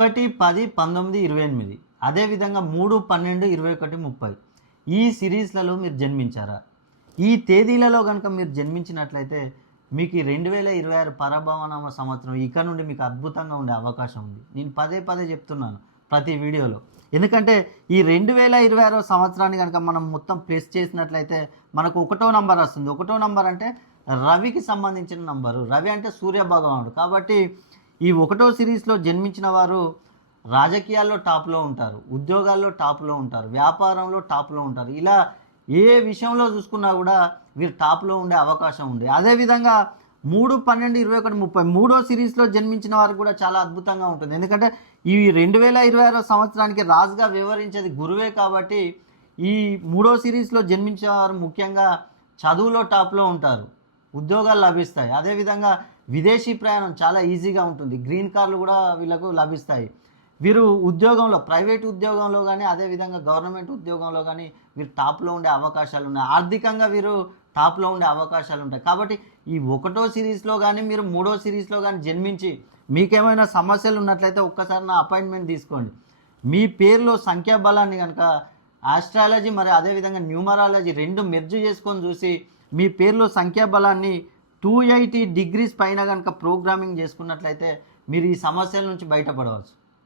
1, 10, 19, 28 అదేవిధంగా 3, 12, 21, 30 ఈ సిరీస్లలో మీరు జన్మించారా? ఈ తేదీలలో కనుక మీరు జన్మించినట్లయితే మీకు ఈ 2026 పరభవనామ సంవత్సరం ఇక నుండి మీకు అద్భుతంగా ఉండే అవకాశం ఉంది. నేను పదే పదే చెప్తున్నాను ప్రతి వీడియోలో. ఎందుకంటే ఈ 2026 సంవత్సరాన్ని కనుక మనం మొత్తం ప్లస్ చేసినట్లయితే మనకు 1వ నంబర్ వస్తుంది. 1వ నంబర్ అంటే రవికి సంబంధించిన నంబరు. రవి అంటే సూర్య భగవానుడు. కాబట్టి ఈ 1వ సిరీస్లో జన్మించిన వారు రాజకీయాల్లో టాప్లో ఉంటారు, ఉద్యోగాల్లో టాప్లో ఉంటారు, వ్యాపారంలో టాప్లో ఉంటారు. ఇలా ఏ విషయంలో చూసుకున్నా కూడా వీరు టాప్లో ఉండే అవకాశం ఉంది. అదేవిధంగా 3, 12, 21, 30 మూడో సిరీస్లో జన్మించిన వారికి కూడా చాలా అద్భుతంగా ఉంటుంది. ఎందుకంటే ఈ 2026 సంవత్సరానికి రాజుగా వ్యవహరించేది గురువే. కాబట్టి ఈ 3వ సిరీస్లో జన్మించిన వారు ముఖ్యంగా చదువులో టాప్లో ఉంటారు, ఉద్యోగాలు లభిస్తాయి. అదేవిధంగా విదేశీ ప్రయాణం చాలా ఈజీగా ఉంటుంది, గ్రీన్ కార్డులు కూడా వీళ్ళకు లభిస్తాయి. వీరు ఉద్యోగంలో, ప్రైవేట్ ఉద్యోగంలో కానీ అదేవిధంగా గవర్నమెంట్ ఉద్యోగంలో కానీ వీరు టాప్లో ఉండే అవకాశాలు ఉన్నాయి. ఆర్థికంగా వీరు టాప్లో ఉండే అవకాశాలు ఉంటాయి. కాబట్టి ఈ 1వ సిరీస్లో కానీ మీరు 3వ సిరీస్లో కానీ జన్మించి మీకేమైనా సమస్యలు ఉన్నట్లయితే ఒక్కసారి నా అపాయింట్మెంట్ తీసుకోండి. మీ పేరులో సంఖ్యాబలాన్ని కనుక ఆస్ట్రాలజీ మరి అదేవిధంగా న్యూమరాలజీ రెండు మెర్జ్ చేసుకొని చూసి మీ పేరులో సంఖ్యాబలాన్ని 280 డిగ్రీస్ పైన కనుక ప్రోగ్రామింగ్ చేసుకున్నట్లయితే మీరు ఈ సమస్యల నుంచి బయటపడవచ్చు.